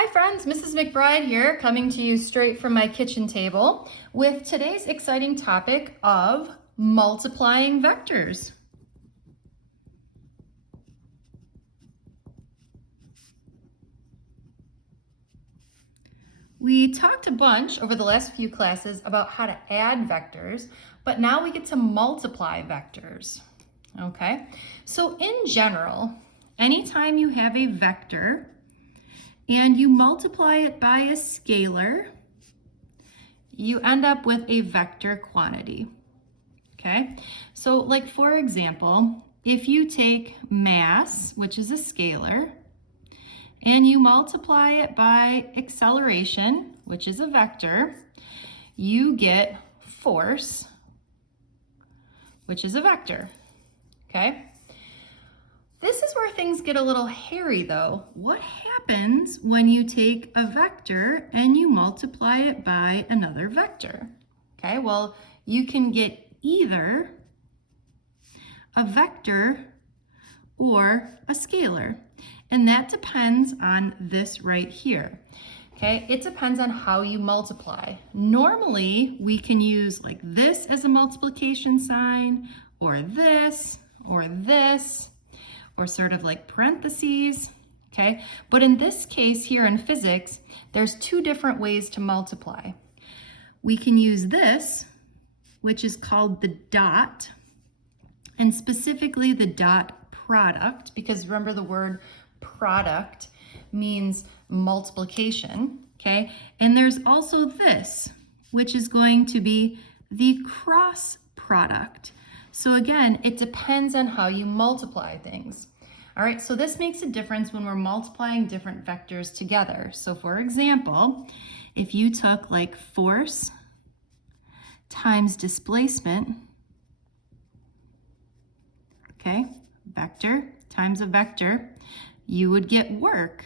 Hi friends, Mrs. McBride here, coming to you straight from my kitchen table with today's exciting topic of multiplying vectors. We talked a bunch over the last few classes about how to add vectors, but now we get to multiply vectors. Okay, so in general, anytime you have a vector and you multiply it by a scalar, you end up with a vector quantity. Okay, so like for example, if you take mass, which is a scalar, and you multiply it by acceleration, which is a vector, you get force, which is a vector. Okay, this is where things get a little hairy though. What happens when you take a vector and you multiply it by another vector? Okay, well, you can get either a vector or a scalar, and that depends on this right here. Okay, it depends on how you multiply. Normally, we can use like this as a multiplication sign, or this, or sort of like parentheses, okay? But in this case here in physics, there's two different ways to multiply. We can use this, which is called the dot, and specifically the dot product, because remember the word product means multiplication, okay? And there's also this, which is going to be the cross product. So again, it depends on how you multiply things. All right, so this makes a difference when we're multiplying different vectors together. So for example, if you took like force times displacement, okay, vector times a vector, you would get work,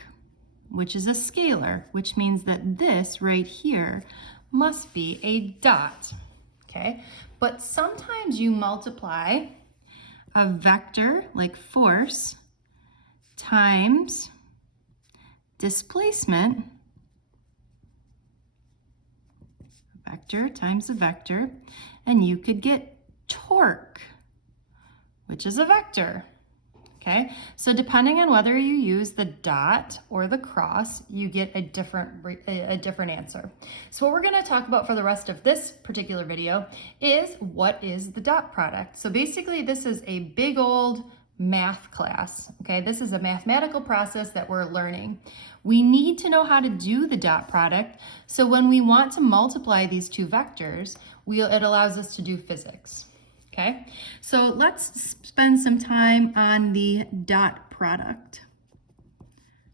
which is a scalar, which means that this right here must be a dot, okay? But sometimes you multiply a vector like force times displacement, vector times a vector, and you could get torque, which is a vector. Okay, so depending on whether you use the dot or the cross, you get a different answer. So what we're going to talk about for the rest of this particular video is what is the dot product. So basically this is a big old math class. Okay, this is a mathematical process that we're learning. We need to know how to do the dot product. So when we want to multiply these two vectors, it allows us to do physics. Okay, so let's spend some time on the dot product,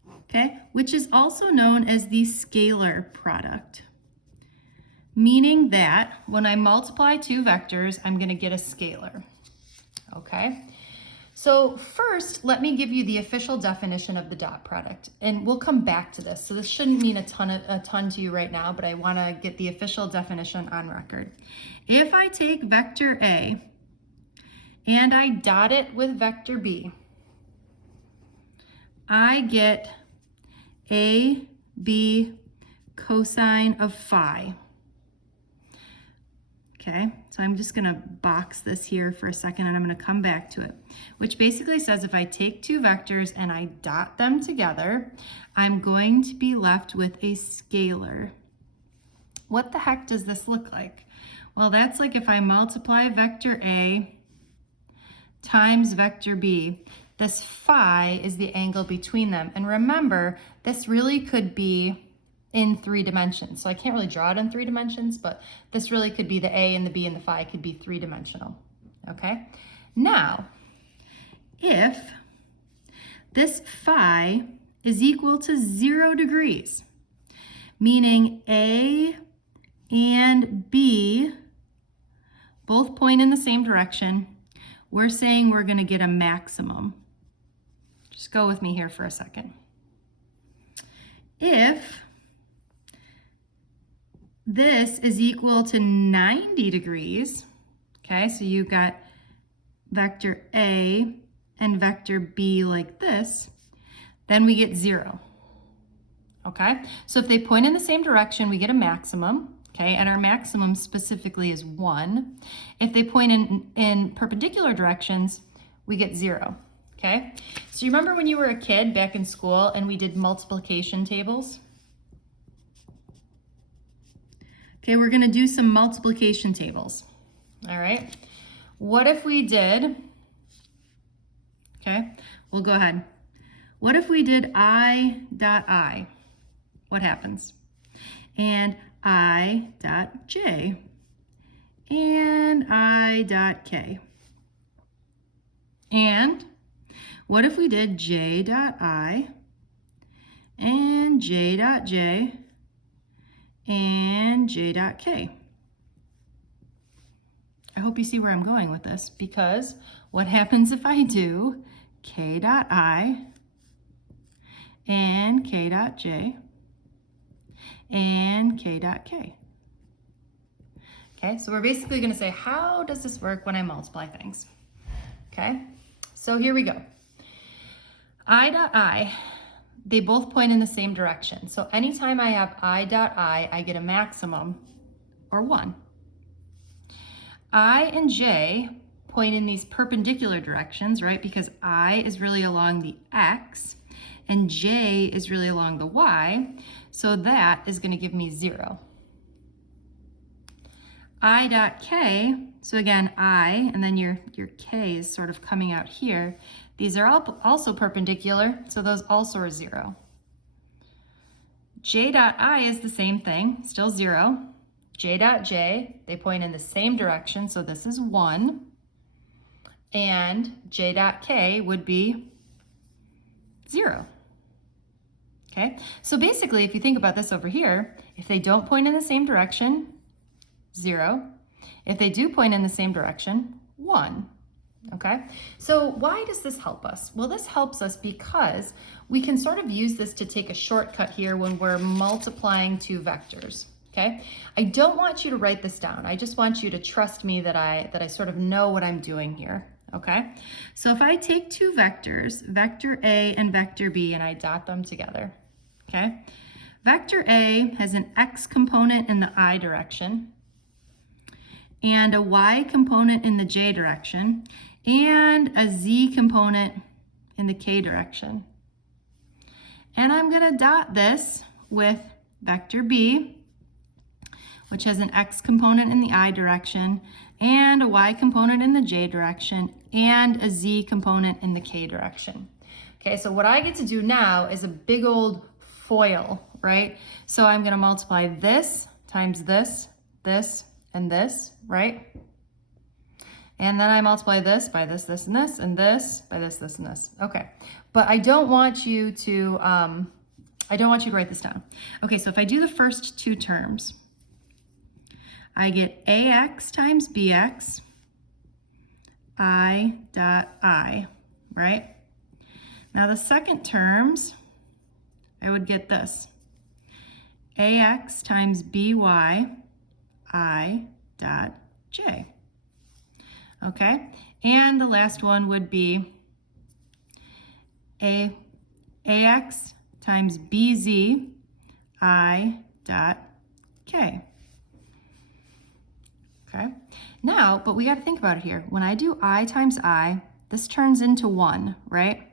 okay, which is also known as the scalar product, meaning that when I multiply two vectors, I'm going to get a scalar, okay? So first, let me give you the official definition of the dot product, and we'll come back to this. So this shouldn't mean a ton to you right now, but I want to get the official definition on record. If I take vector A and I dot it with vector B, I get AB cosine of phi. Okay, so I'm just gonna box this here for a second and I'm gonna come back to it, which basically says if I take two vectors and I dot them together, I'm going to be left with a scalar. What the heck does this look like? Well, that's like if I multiply vector A times vector B, this phi is the angle between them. And remember, this really could be in 3 dimensions. So I can't really draw it in 3 dimensions, but this really could be the A and the B and the phi could be 3-dimensional, okay? Now, if this phi is equal to 0 degrees, meaning A and B both point in the same direction, we're saying we're going to get a maximum. Just go with me here for a second. If this is equal to 90 degrees, okay, so you've got vector A and vector B like this, then we get 0. okay? So if they point in the same direction, we get a maximum, okay? And our maximum specifically is 1. If they point in perpendicular directions, we get 0, okay? So you remember when you were a kid back in school and we did multiplication tables? Okay, we're gonna do some multiplication tables, all right? What if we did, okay, we'll go ahead. What if we did I dot I? What happens? And I dot J and I dot K. And what if we did J dot I and J dot J and J dot K? I hope you see where I'm going with this, because what happens if I do K dot I and K dot J and K dot K? Okay, so we're basically going to say, how does this work when I multiply things? Okay, so here we go. I dot I, they both point in the same direction. So anytime I have I dot I get a maximum, or 1. I and J point in these perpendicular directions, right? Because I is really along the X and J is really along the Y. So that is going to give me 0. I dot K, so again, I, and then your K is sort of coming out here. These are all also perpendicular, so those also are 0. J dot I is the same thing, still 0. J dot J, they point in the same direction, so this is 1. And J dot K would be 0. Okay, so basically, if you think about this over here, if they don't point in the same direction, 0. If they do point in the same direction, 1. Okay, so why does this help us? Well, this helps us because we can sort of use this to take a shortcut here when we're multiplying two vectors. Okay, I don't want you to write this down. I just want you to trust me that I sort of know what I'm doing here. Okay, so if I take two vectors, vector A and vector B, and I dot them together, okay, vector A has an X component in the I direction and a Y component in the J direction and a Z component in the K direction. And I'm going to dot this with vector B, which has an X component in the I direction and a Y component in the J direction and a Z component in the K direction. Okay, so what I get to do now is a big old FOIL, right? So I'm going to multiply this times this, this, and this, right? And then I multiply this by this, this, and this, and this by this, this, and this. Okay, but I don't want you to write this down. Okay, so if I do the first two terms, I get AX times BX, I dot I, right? Now the second terms, I would get this, AX times BY, I dot J. Okay, and the last one would be AX times BZ, I dot K. Okay, now, but we got to think about it here. When I do I times I, this turns into 1, right?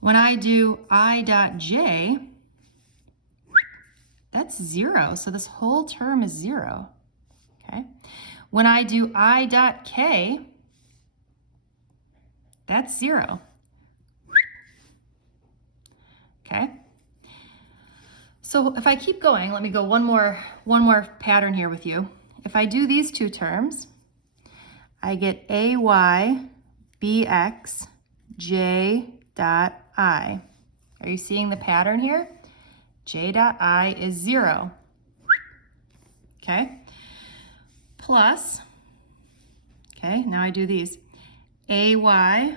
When I do I dot J, that's 0, so this whole term is 0, okay? When I do I dot K, that's 0, okay? So if I keep going, let me go one more pattern here with you. If I do these two terms, I get AY BX J dot I. Are you seeing the pattern here? J dot I is 0. Okay? Plus, okay, now I do these. AY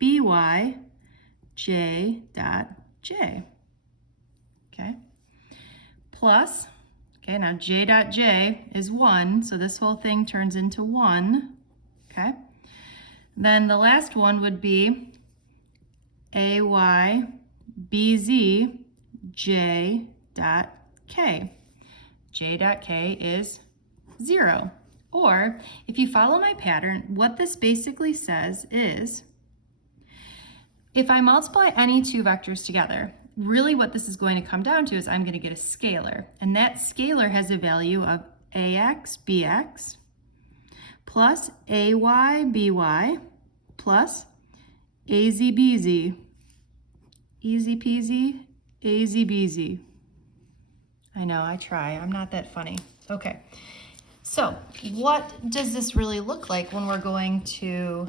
BY J dot J. Okay? Plus, okay, now J dot J is 1, so this whole thing turns into 1. Okay? Then the last one would be AY BZ J dot K. J dot K is 0. Or if you follow my pattern, what this basically says is, if I multiply any two vectors together, really what this is going to come down to is I'm going to get a scalar. And that scalar has a value of AX BX plus AY BY plus AZ BZ. Easy peasy, AZ BZ. I know, I try. I'm not that funny. Okay. So what does this really look like when we're going to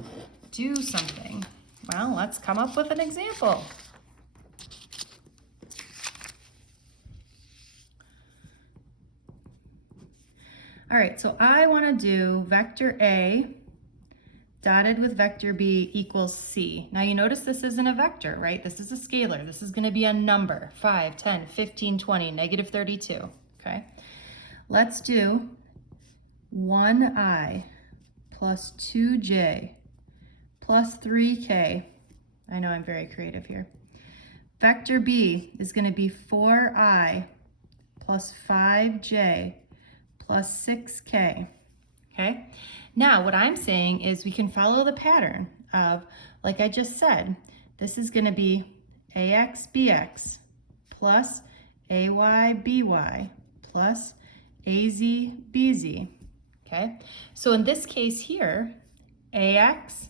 do something? Well, let's come up with an example. All right, so I want to do vector A dotted with vector B equals C. Now you notice this isn't a vector, right? This is a scalar. This is going to be a number, 5, 10, 15, 20, negative 32, okay? Let's do 1I plus 2J plus 3K. I know I'm very creative here. Vector B is going to be 4I plus 5J plus 6K. Okay? Now what I'm saying is we can follow the pattern of, like I just said, this is going to be AX BX plus AY BY plus AZ BZ. Okay? So in this case here, AX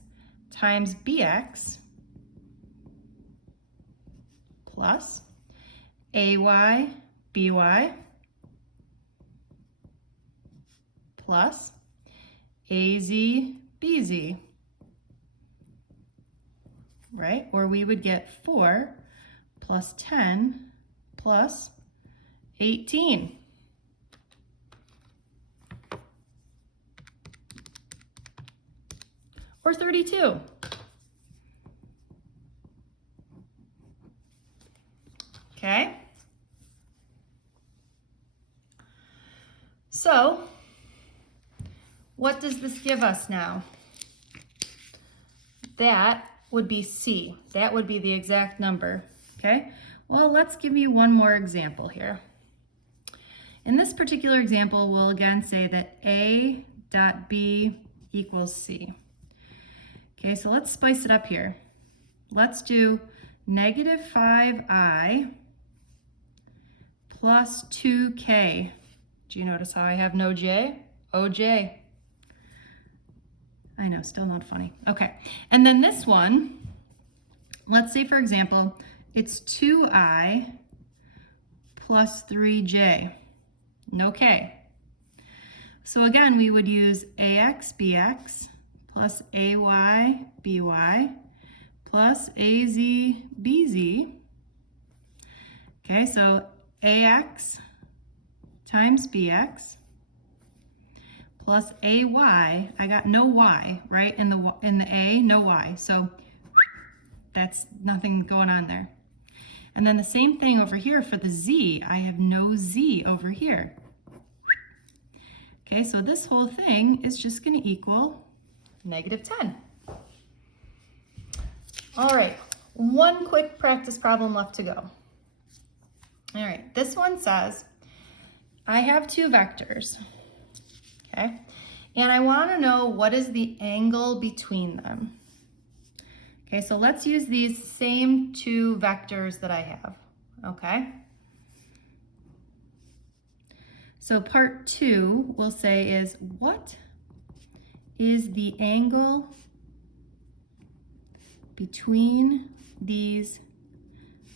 times BX plus AY BY plus AZ BZ, right? Or we would get 4 plus 10 plus 18. Or 32. Okay? So, what does this give us now? That would be C. That would be the exact number, okay? Well, let's give you one more example here. In this particular example, we'll again say that A dot B equals C. Okay, so let's spice it up here. Let's do negative 5I plus 2K. Do you notice how I have no J? OJ. I know, still not funny. Okay, and then this one, let's say for example, it's 2I plus 3J, no K. So again, we would use AX BX plus AY BY plus AZ BZ. Okay, so AX times BX plus AY, I got no Y, right? In the A, no Y. So that's nothing going on there. And then the same thing over here for the Z, I have no Z over here. Okay, so this whole thing is just going to equal negative 10. All right, one quick practice problem left to go. All right, this one says, I have two vectors, okay? And I want to know what is the angle between them. Okay, so let's use these same two vectors that I have, okay? So part 2 we'll say is, what is the angle between these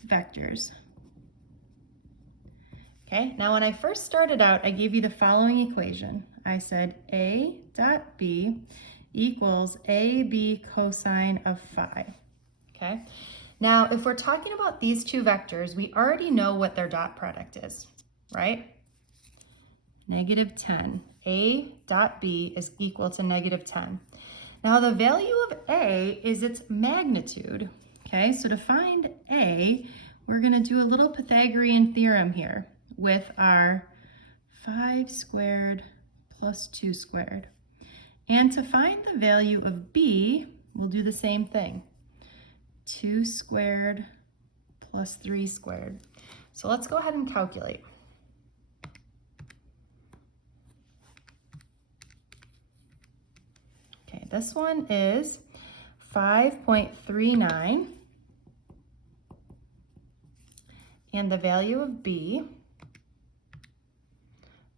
vectors? Okay, now when I first started out, I gave you the following equation. I said A dot B equals AB cosine of phi. Okay, now if we're talking about these two vectors, we already know what their dot product is, right? Negative 10. A dot B is equal to negative 10. Now the value of A is its magnitude. Okay, so to find A, we're going to do a little Pythagorean theorem here with our 5 squared plus 2 squared. And to find the value of B, we'll do the same thing. 2 squared plus 3 squared. So let's go ahead and calculate. Okay, this one is 5.39, and the value of b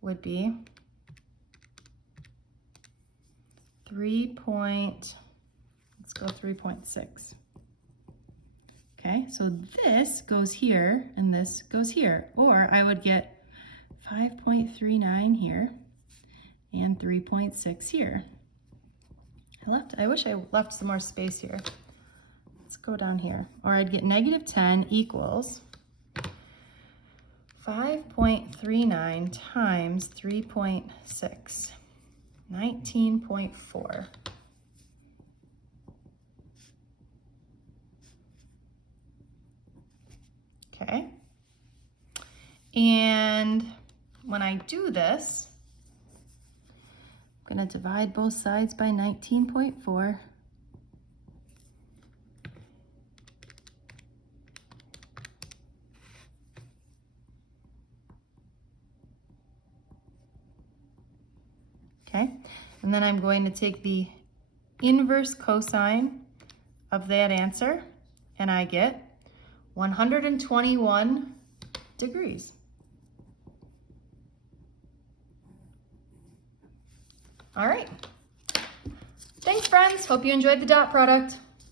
would be 3.6. Okay, so this goes here and this goes here, or I would get 5.39 here and 3.6 here. I wish I left some more space here. Let's go down here. Or I'd get negative 10 equals 5.39 times 3.6, 19.4. Okay. And when I do this, I'm going to divide both sides by 19.4. Okay, and then I'm going to take the inverse cosine of that answer, and I get 121 degrees. All right. Thanks, friends. Hope you enjoyed the dot product.